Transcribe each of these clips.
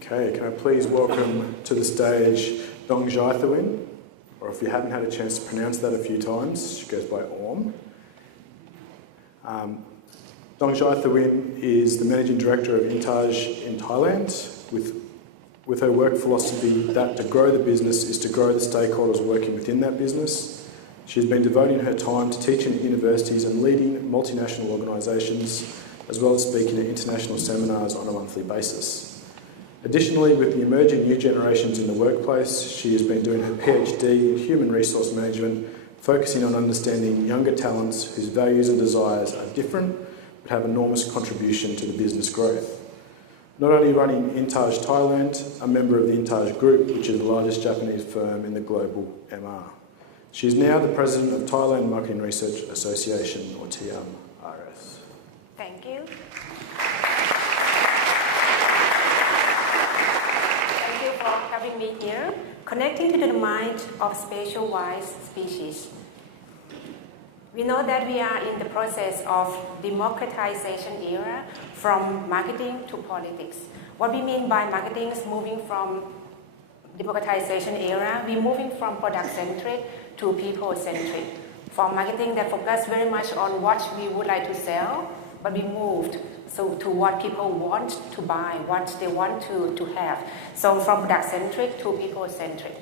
Okay, can I please welcome to the stage Dangjaithawin, or if you hadn't had a chance to pronounce that a few times, she goes by Orm. Dangjaithawin is the Managing Director of IIeX in Thailand, with her work philosophy that to grow the business is to grow the stakeholders working within that business. She's been devoting her time to teaching at universities and leading multinational organisations, as well as speaking at international seminars on a monthly basis. Additionally, with the emerging new generations in the workplace, she has been doing her PhD in Human Resource Management, focusing on understanding younger talents whose values and desires are different, but have enormous contribution to the business growth. Not only running IIeX Thailand, a member of the IIeX Group, which is the largest Japanese firm in the global MR. She is now the President of Thailand Marketing Research Association, or TMRS. Thank you. Thank you for having me here. Connecting to the mind of special wise species. We know that we are in the process of democratization era from marketing to politics. What we mean by marketing is moving from democratization era, we're moving from product-centric to people-centric. From marketing that focus very much on what we would like to sell, but we moved to what people want to buy, what they want to have. So from product-centric to people-centric.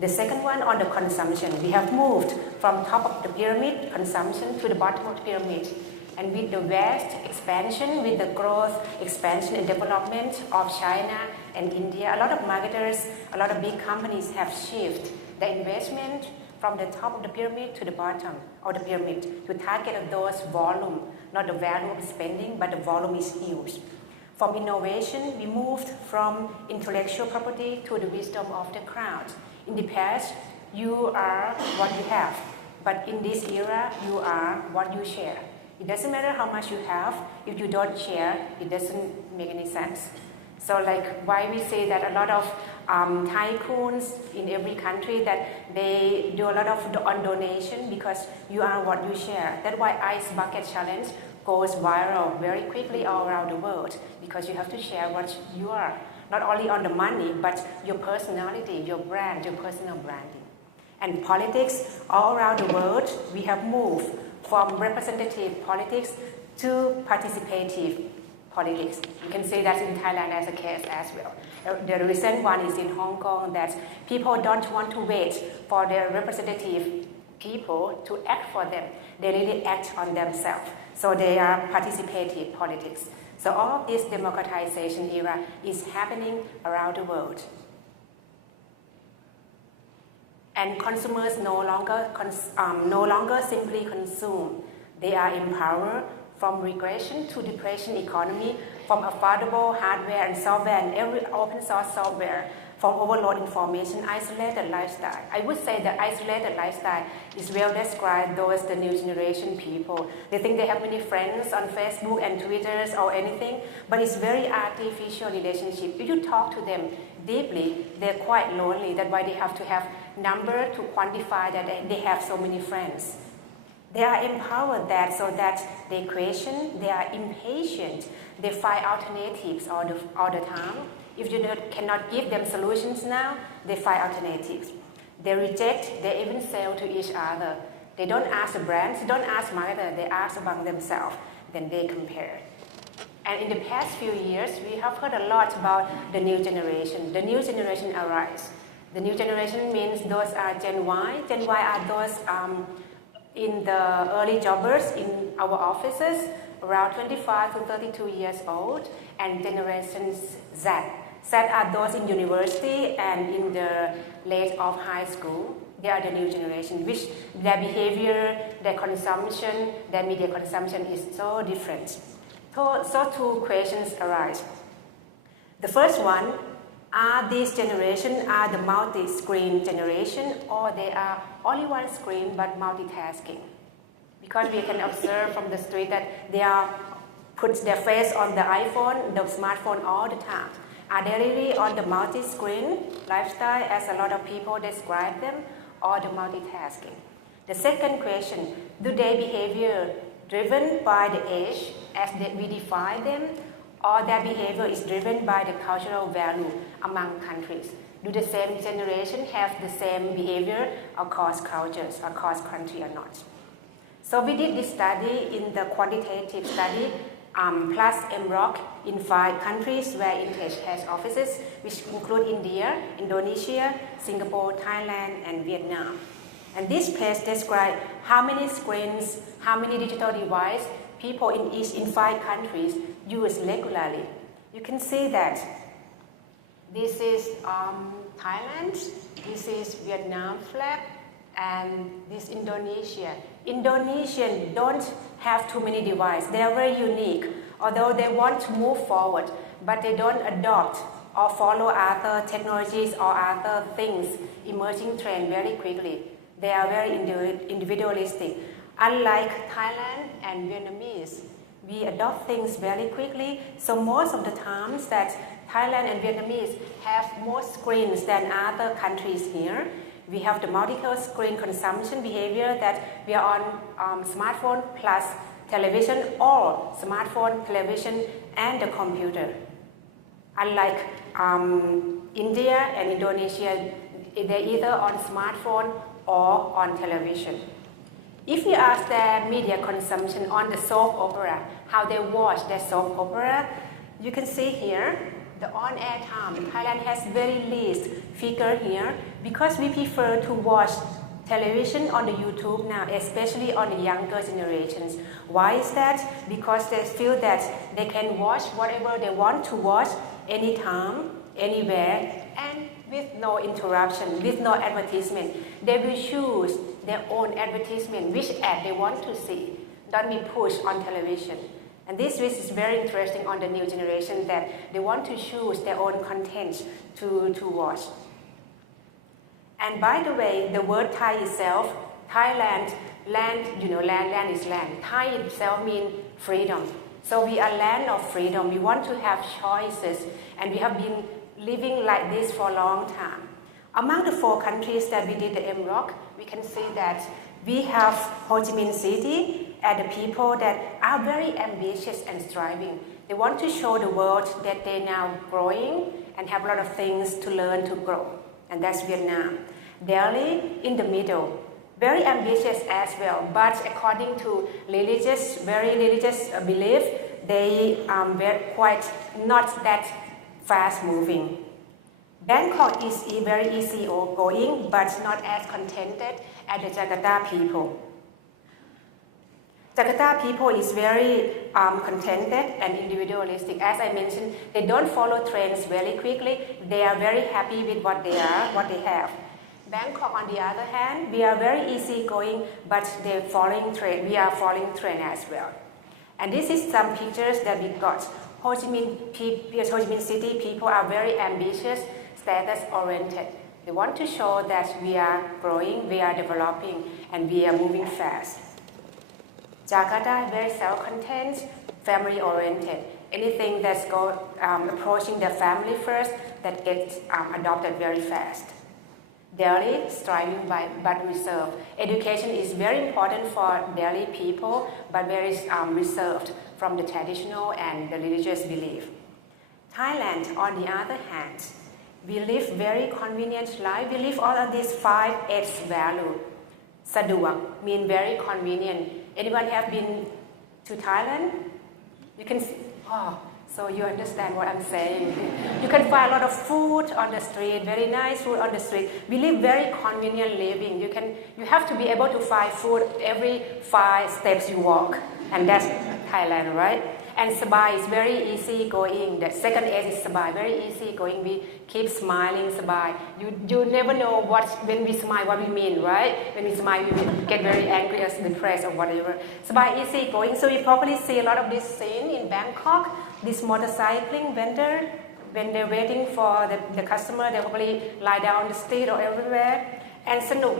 The second one on the consumption. We have moved from top of the pyramid, consumption, to the bottom of the pyramid. And with the vast expansion, with the growth, expansion and development of China and India, a lot of marketers, a lot of big companies have shifted the investment from the top of the pyramid to the bottom of the pyramid to target those volume, not the value of spending, but the volume is huge. From innovation, we moved from intellectual property to the wisdom of the crowd. In the past, you are what you have, but in this era, you are what you share. It doesn't matter how much you have, if you don't share, it doesn't make any sense. So like why we say that a lot of tycoons in every country that they do a lot of on donation because you are what you share. That's why Ice Bucket Challenge goes viral very quickly all around the world because you have to share what you are. Not only on the money, but your personality, your brand, your personal branding. And politics, all around the world, we have moved from representative politics to participative politics. You can say that in Thailand as a case as well. The recent one is in Hong Kong that people don't want to wait for their representative people to act for them. They really act on themselves. So they are participative politics. So all of this democratization era is happening around the world. And consumers no longer simply consume. They are empowered from regression to depression economy, from affordable hardware and software and every open source software, from overload information, isolated lifestyle. I would say that isolated lifestyle is well described towards the new generation people. They think they have many friends on Facebook and Twitter or anything, but it's very artificial relationship. If you talk to them deeply, they're quite lonely. That's why they have to have number to quantify that they have so many friends. They are empowered that so that they question, they are impatient, they find alternatives all the time. If you cannot give them solutions now, they find alternatives. They reject, they even sell to each other. They don't ask the brands, they don't ask marketers, they ask among themselves, then they compare. And in the past few years, we have heard a lot about the new generation. The new generation arise. The new generation means those are Gen Y. Gen Y are those in the early jobbers in our offices, around 25 to 32 years old, and Generation Z. Z are those in university and in the late of high school. They are the new generation, which their behavior, their consumption, their media consumption is so different. So two questions arise. The first one, are these generation are the multi-screen generation, or they are only one screen but multitasking? Because we can observe from the street that they are put their face on the iPhone, the smartphone all the time. Are they really on the multi-screen lifestyle as a lot of people describe them, or the multitasking? The second question, do their behavior driven by the age as we define them, or their behavior is driven by the cultural value among countries. Do the same generation have the same behavior across cultures, across country or not? So we did this study in the quantitative study plus MROC in 5 countries where IIeX has offices, which include India, Indonesia, Singapore, Thailand, and Vietnam. And this page describes how many screens, how many digital devices people in 5 countries use regularly. You can see that this is Thailand, this is Vietnam flag, and this Indonesia. Indonesians don't have too many devices. They are very unique, although they want to move forward, but they don't adopt or follow other technologies or other things, emerging trends very quickly. They are very individualistic. Unlike Thailand and Vietnamese, we adopt things very quickly. So most of the times that Thailand and Vietnamese have more screens than other countries here. We have the multiple screen consumption behavior that we are on smartphone plus television or smartphone, television, and the computer. Unlike India and Indonesia, they're either on smartphone or on television. If you ask their media consumption on the soap opera, how they watch their soap opera, you can see here the on-air time. Thailand has very least figure here because we prefer to watch television on the YouTube now, especially on the younger generations. Why is that? Because they feel that they can watch whatever they want to watch anytime, anywhere, and with no interruption, with no advertisement. They will choose their own advertisement, which ad they want to see. Don't be pushed on television. And this is very interesting on the new generation that they want to choose their own content to watch. And by the way, the word Thai itself, Thailand, land is land. Thai itself means freedom. So we are land of freedom. We want to have choices, and we have been living like this for a long time. Among the 4 countries that we did the MROC, we can see that we have Ho Chi Minh City and the people that are very ambitious and striving. They want to show the world that they're now growing and have a lot of things to learn to grow. And that's Vietnam. Delhi in the middle, very ambitious as well, but according to very religious belief, they were quite not that fast moving. Bangkok is very easy going, but not as contented as the Jakarta people. Jakarta people is very contented and individualistic. As I mentioned, they don't follow trends very quickly. They are very happy with what they have. Bangkok, on the other hand, we are very easygoing, but they're following trend. We are following trend as well. And this is some pictures that we got. Ho Chi Minh City people are very ambitious, status-oriented. They want to show that we are growing, we are developing, and we are moving fast. Jakarta, very self-contained, family-oriented. Anything that's approaching the family first, that gets adopted very fast. Delhi, striving but reserved. Education is very important for Delhi people, but very reserved from the traditional and the religious belief. Thailand, on the other hand, we live very convenient life. We live all of these 5 value. Saduak mean very convenient. Anyone have been to Thailand? You can see, so you understand what I'm saying. You can find a lot of food on the street, very nice food on the street. We live very convenient living. You have to be able to find food every 5 steps you walk. And that's Thailand, right? And Sabai is very easy going. The second S is Sabai, very easy going. We keep smiling, Sabai. You never know when we smile, what we mean, right? When we smile, we get very angry or depressed or whatever. Sabai, easy going. So you probably see a lot of this scene in Bangkok. This motorcycling vendor, when they're waiting for the customer, they probably lie down the street or everywhere. And Sanuk,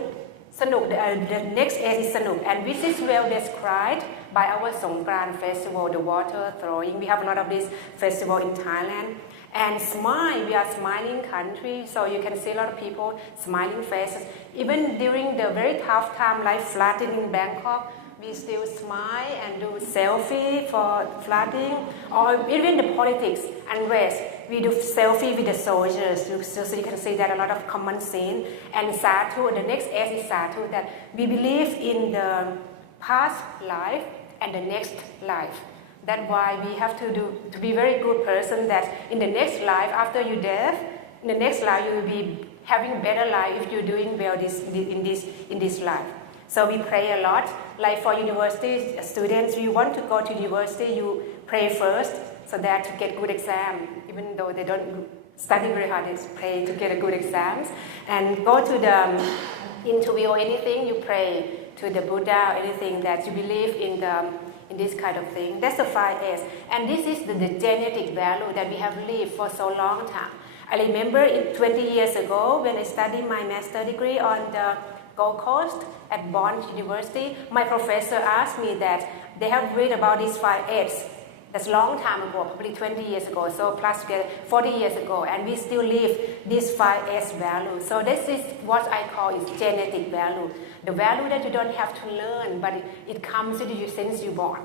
the next S is Sanuk. And this is well described by our Songkran festival, the water throwing. We have a lot of this festival in Thailand. And smile, we are a smiling country, so you can see a lot of people smiling faces. Even during the very tough time, like flooding in Bangkok, we still smile and do selfie for flooding, or even the politics and race. We do selfie with the soldiers, so you can see that a lot of common scene. And Sadhu, the next S is Sadhu, that we believe in the past life and the next life. That's why we have to be very good person, that in the next life, after you death, in the next life you will be having better life if you're doing well in this life. So we pray a lot. Like for university students, you want to go to university, you pray first so that to get good exam. Even though they don't study very hard, they pray to get a good exams. And go to the interview or anything, you pray to the Buddha or anything that you believe in this kind of thing. That's the 5S. And this is the genetic value that we have lived for so long time. I remember 20 years ago when I studied my master's degree on the Gold Coast at Bond University, my professor asked me that they have read about these 5S. That's a long time ago, probably 20 years ago, so plus 40 years ago, and we still live this 5S value. So this is what I call is genetic value. The value that you don't have to learn, but it comes to you since you're born.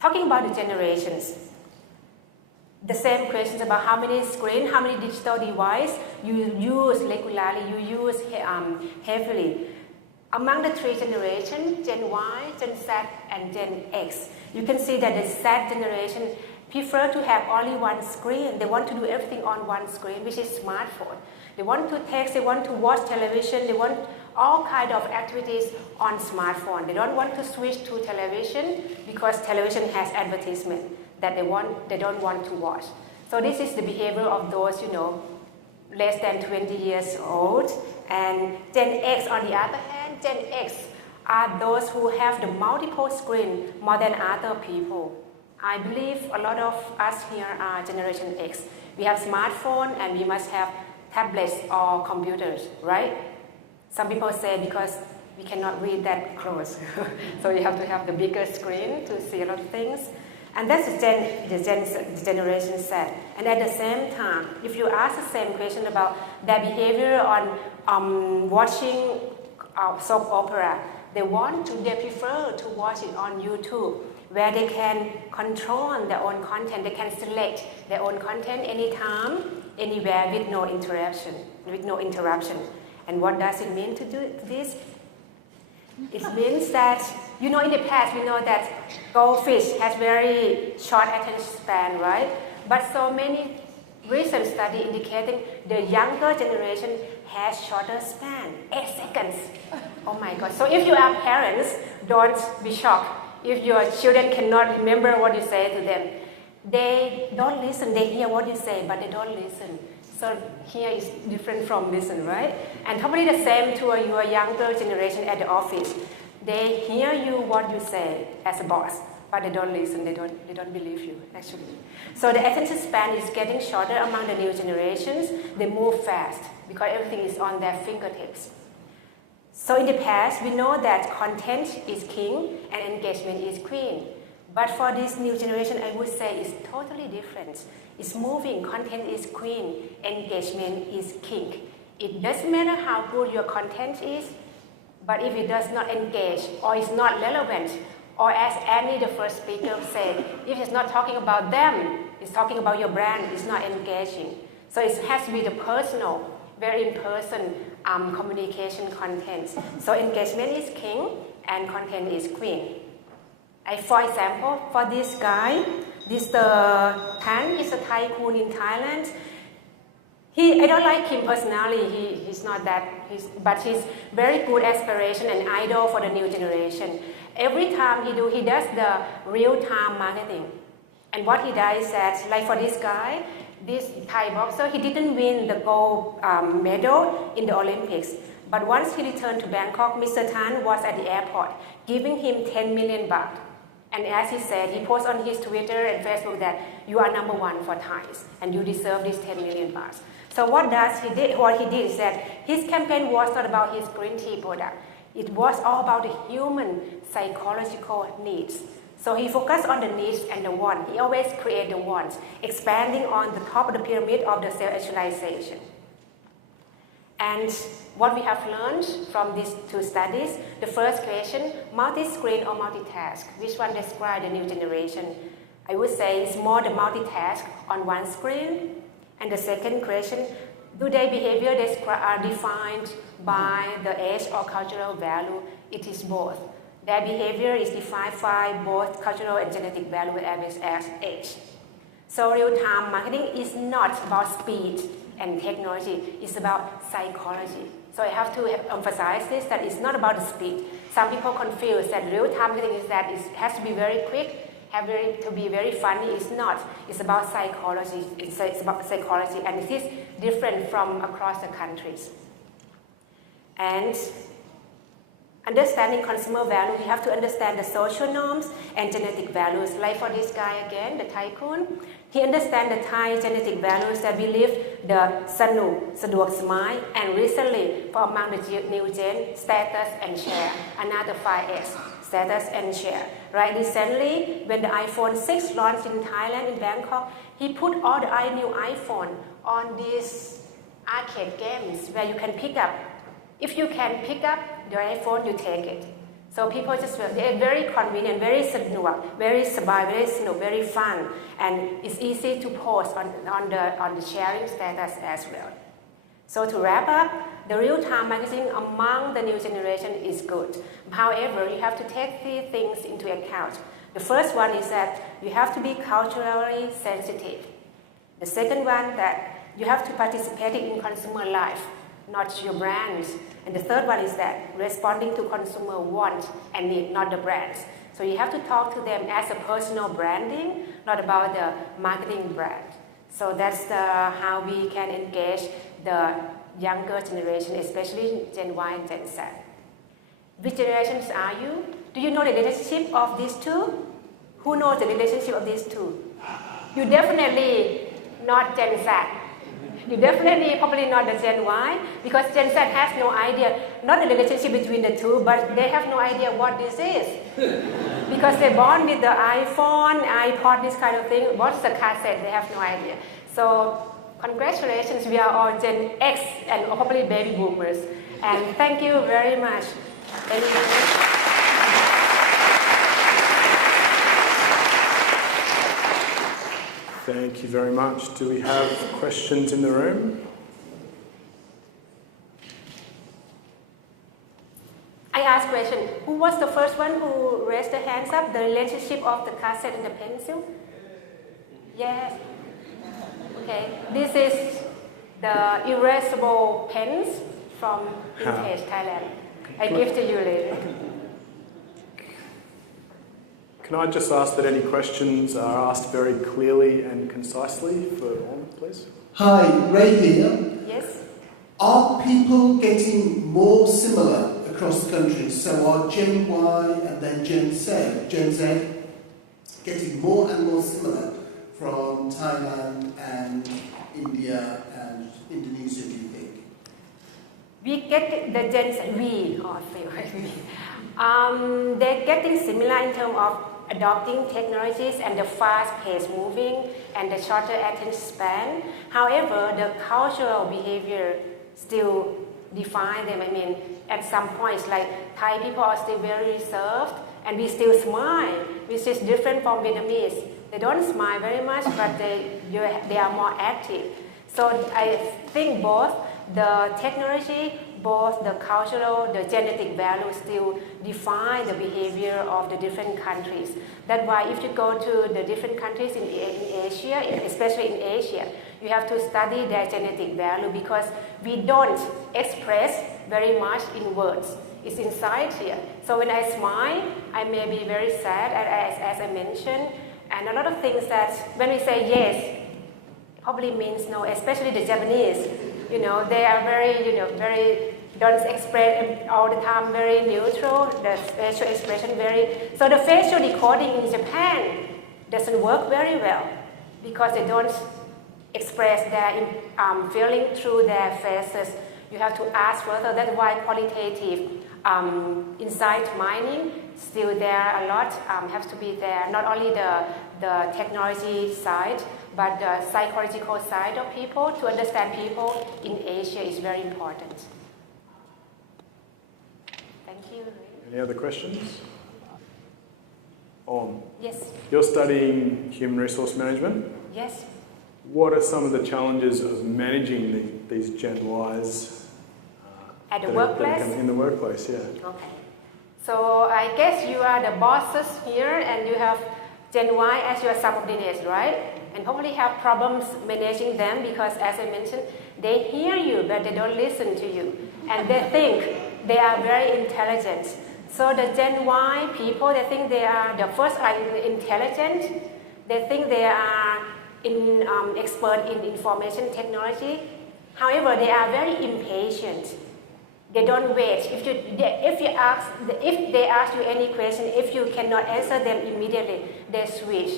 Talking about the generations, the same questions about how many screens, how many digital devices you use regularly, you use heavily. Among the three generations, Gen Y, Gen Z, and Gen X, you can see that the Z generation prefer to have only one screen. They want to do everything on one screen, which is smartphone. They want to text, they want to watch television, they want all kind of activities on smartphone. They don't want to switch to television because television has advertisement that they don't want to watch. So this is the behavior of those, less than 20 years old. And Gen X, on the other hand, Gen X are those who have the multiple screen more than other people. I believe a lot of us here are Generation X. We have smartphone and we must have tablets or computers, right? Some people say because we cannot read that close. So you have to have the bigger screen to see a lot of things. And that's the Generation Z. And at the same time, if you ask the same question about their behavior on watching soap opera, they prefer to watch it on YouTube, where they can control their own content. They can select their own content anytime, anywhere, with no interruption. And what does it mean to do this? It means that, in the past, we know that goldfish has very short attention span, right? But so many recent studies indicating the younger generation has shorter span, 8 seconds. Oh my God. So if you are parents, don't be shocked. If your children cannot remember what you say to them, they don't listen. They hear what you say, but they don't listen. So here is different from listen, right? And probably the same to your younger generation at the office. They hear you what you say as a boss, but they don't listen. They don't believe you, actually. So the attention span is getting shorter among the new generations. They move fast because everything is on their fingertips. So in the past, we know that content is king and engagement is queen. But for this new generation, I would say it's totally different. It's moving, content is queen, engagement is king. It doesn't matter how good your content is, but if it does not engage or is not relevant, or as Annie, the first speaker, said, if it's not talking about them, it's talking about your brand, it's not engaging. So it has to be the personal, very in-person communication content. So engagement is king and content is queen. For example, for this guy, Tan is a tycoon in Thailand. I don't like him personally. He's not that, but he's very good aspiration and idol for the new generation. Every time he does the real-time marketing. And what he does is that, like for this guy, this Thai boxer, he didn't win the gold medal in the Olympics. But once he returned to Bangkok, Mr. Tan was at the airport, giving him 10 million baht. And as he said, he posted on his Twitter and Facebook that you are number one for Thais and you deserve this 10 million baht. So what he did is that his campaign was not about his green tea product. It was all about the human psychological needs. So he focused on the needs and the want. He always created the wants, expanding on the top of the pyramid of the self-actualization. And what we have learned from these two studies, the first question, multi-screen or multitask, which one describes the new generation? I would say it's more the multitask on one screen. And the second question, do their behavior are defined by the age or cultural value? It is both. Their behavior is defined by both cultural and genetic value as age. So real-time marketing is not about speed and technology, it's about psychology. So I have to emphasize this, that it's not about the speed. Some people confuse that real-time marketing is that it has to be very quick, to be very funny. It's not. It's about psychology. It's about psychology, and it is different from across the countries. And understanding consumer value, we have to understand the social norms and genetic values. Like for this guy again, the tycoon, he understands the Thai genetic values that believe the Sanuk, Saduak Smile, and recently for among the new gen, status and share, another 5S, status and share. Right, recently, when the iPhone 6 launched in Thailand, in Bangkok, he put all the new iPhone on these arcade games where you can pick up. If you can pick up the iPhone, you take it. So people they're very convenient, very sanuak, very sabai, very snook, very fun, and it's easy to post on the sharing status as well. So to wrap up, the real-time marketing among the new generation is good. However, you have to take three things into account. The first one is that you have to be culturally sensitive. The second one, that you have to participate in consumer life, not your brands. And the third one is that responding to consumer want and need, not the brands. So you have to talk to them as a personal branding, not about the marketing brand. So that's how we can engage the younger generation, especially Gen Y and Gen Z. Which generations are you? Do you know the relationship of these two? Who knows the relationship of these two? You definitely not Gen Z. You definitely probably not the Gen Y, because Gen Z has no idea, not the relationship between the two, but they have no idea what this is. Because they're born with the iPhone, iPod, this kind of thing. What's the cassette? They have no idea. So congratulations, we are all Gen X and probably baby boomers. And thank you very much. Thank you very much. Do we have questions in the room? I ask question. Who was the first one who raised the hands up? The relationship of the cassette and the pencil? Yes. Okay. This is the erasable pens from Vintage Thailand. I give to you later. Can I just ask that any questions are asked very clearly and concisely for all, please? Hi, Ray here. Yes. Are people getting more similar across the country? So are Gen Y and then Gen Z getting more and more similar from Thailand and India and Indonesia, do you think? We get the Gen Z, they're getting similar in terms of adopting technologies and the fast-paced moving and the shorter attention span. However, the cultural behavior still define them. I mean, at some points, like Thai people are still very reserved, and we still smile, which is different from Vietnamese. They don't smile very much, but they are more active. So I think both the technology, both the cultural, the genetic values still define the behavior of the different countries. That's why if you go to the different countries in Asia, especially in Asia, you have to study their genetic value, because we don't express very much in words. It's inside here. So when I smile, I may be very sad, as I mentioned, and a lot of things that when we say yes, probably means no, especially the Japanese. You know, they are very don't express all the time, very neutral, the facial expression so the facial decoding in Japan doesn't work very well, because they don't express their feeling through their faces. You have to ask further. That's why qualitative insight mining still there a lot, has to be there. Not only the technology side, but the psychological side of people, to understand people in Asia is very important. Thank you. Any other questions? Yes. You're studying human resource management? Yes. What are some of the challenges of managing these Gen Ys At the workplace? in the workplace, yeah. Okay. So I guess you are the bosses here and you have Gen Y as your subordinates, right? And hopefully have problems managing them because, as I mentioned, they hear you but they don't listen to you. And they think they are very intelligent. So the Gen Y people, they think they are the first intelligent. They think they are expert in information technology. However, they are very impatient. They don't wait. If they ask you any question, if you cannot answer them immediately, they switch.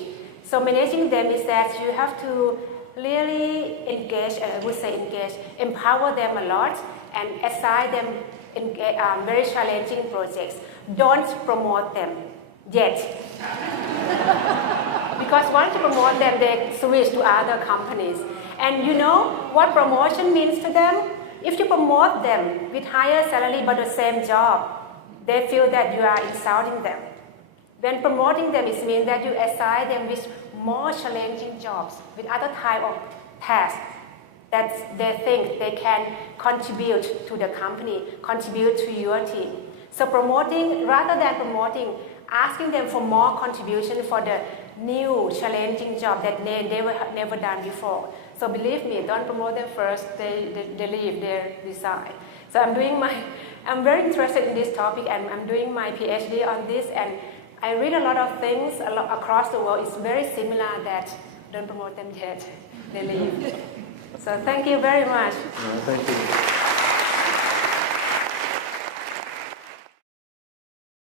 So managing them is that you have to really engage, I would say engage, empower them a lot and assign them very challenging projects. Don't promote them yet. Because once you promote them, they switch to other companies. And you know what promotion means to them? If you promote them with higher salary but the same job, they feel that you are insulting them. When promoting them, it means that you assign them with more challenging jobs, with other type of tasks that they think they can contribute to the company, contribute to your team. So promoting, rather than promoting, asking them for more contribution for the new challenging job that they never done before. So believe me, don't promote them first, they leave, they resign. So I'm very interested in this topic and I'm doing my PhD on this and I read a lot of things across the world. It's very similar that don't promote them yet, they leave. So thank you very much. Thank you.